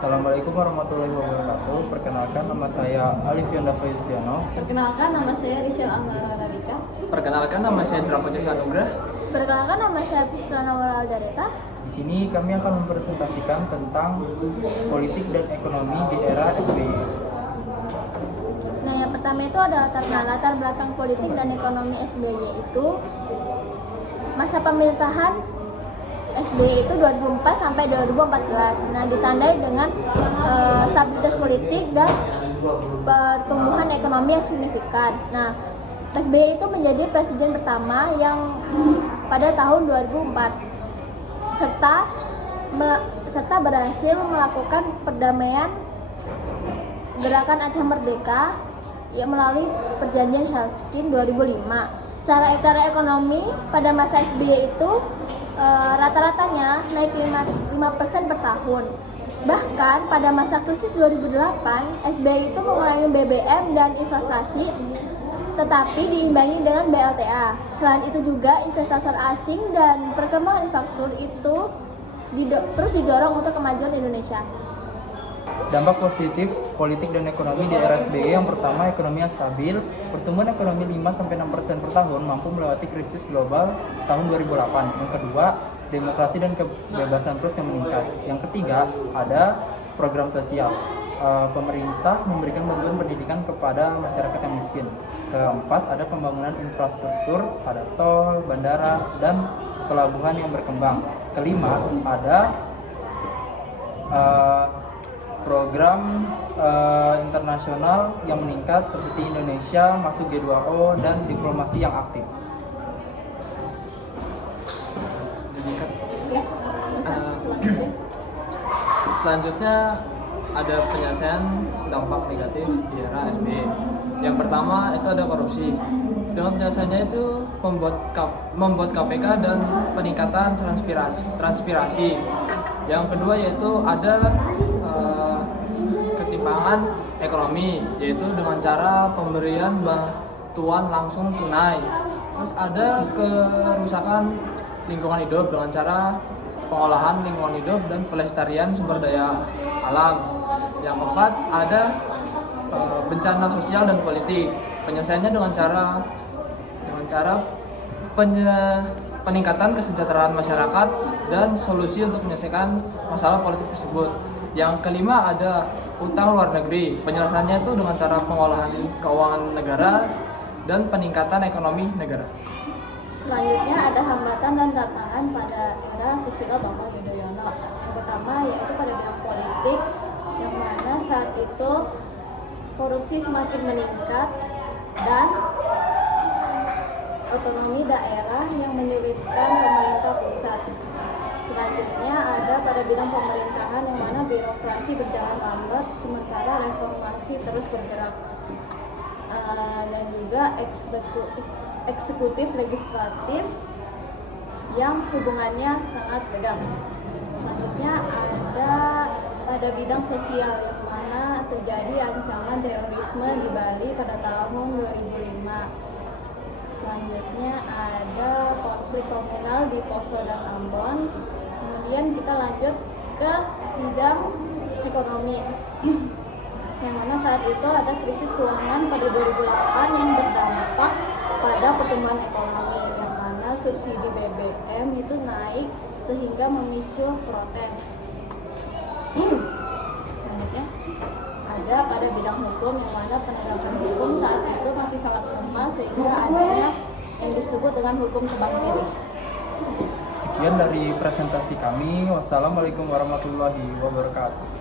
Assalamualaikum warahmatullahi wabarakatuh. Perkenalkan, nama saya Alif Yonda Fayustiano. Perkenalkan, nama saya Rachel Amara Radika. Perkenalkan, nama saya Drapo Jasa Nugrah. Perkenalkan, nama saya Pusranawara Aldareta. Di sini kami akan mempresentasikan tentang politik dan ekonomi di era SBY. Nah, yang pertama itu adalah latar belakang politik dan ekonomi SBY itu masa pemerintahan SBY itu 2004 sampai 2014. Nah, ditandai dengan stabilitas politik dan pertumbuhan ekonomi yang signifikan. Nah, SBY itu menjadi presiden pertama yang pada tahun 2004 serta berhasil melakukan perdamaian gerakan Aceh Merdeka yang melalui perjanjian Helsinki 2005. Secara ekonomi pada masa SBY itu rata-ratanya naik 5% per tahun. Bahkan pada masa krisis 2008, SBY itu mengurangi BBM dan inflasi, tetapi diimbangi dengan BLTA. Selain itu juga investor asing dan perkembangan infrastruktur itu terus didorong untuk kemajuan Indonesia. Dampak positif politik dan ekonomi di era SBY: yang pertama, ekonomi yang stabil. Pertumbuhan ekonomi 5-6% per tahun mampu melewati krisis global tahun 2008. Yang kedua, demokrasi dan kebebasan pers yang meningkat. Yang ketiga, ada program sosial. Pemerintah memberikan bantuan pendidikan kepada masyarakat yang miskin. Keempat, ada pembangunan infrastruktur pada tol, bandara, dan pelabuhan yang berkembang. Kelima, ada program internasional yang meningkat seperti Indonesia masuk G2O dan diplomasi yang aktif. Selanjutnya ada penyelesaian dampak negatif di era SBY. Yang pertama itu ada korupsi. Dengan penyelesaiannya itu membuat KPK dan peningkatan transpirasi. Yang kedua yaitu ada ketimpangan ekonomi, yaitu dengan cara pemberian bantuan langsung tunai. Terus ada kerusakan lingkungan hidup dengan cara pengolahan lingkungan hidup dan pelestarian sumber daya alam. Yang keempat ada bencana sosial dan politik. Penyelesaiannya dengan cara peningkatan kesejahteraan masyarakat dan solusi untuk menyelesaikan masalah politik tersebut. Yang kelima ada utang luar negeri. Penyelesaiannya itu dengan cara pengolahan keuangan negara dan peningkatan ekonomi negara. Selanjutnya ada hambatan dan tantangan pada era Susilo Bambang Yudhoyono. Yang pertama yaitu pada bidang politik, yang mana saat itu korupsi semakin meningkat dan otonomi daerah yang menyulitkan pemerintah pusat. Selanjutnya ada pada bidang pemerintahan, yang mana birokrasi berjalan lambat sementara reformasi terus bergerak. Dan juga eksekutif legislatif yang hubungannya sangat tegang. Selanjutnya ada pada bidang sosial, yang mana terjadi ancaman terorisme di Bali pada tahun 2005. Selanjutnya ada konflik komunal di Poso dan Ambon. Kemudian kita lanjut ke bidang ekonomi, yang mana saat itu ada krisis keuangan pada 2008 yang berdampak pada pertumbuhan ekonomi, yang mana subsidi BBM itu naik sehingga memicu protes. Selanjutnya ada pada bidang hukum, yang mana penegakan hukum saat itu masih sangat lemah sehingga adanya yang disebut dengan hukum tebang pilih. Sekian dari presentasi kami. Wassalamualaikum warahmatullahi wabarakatuh.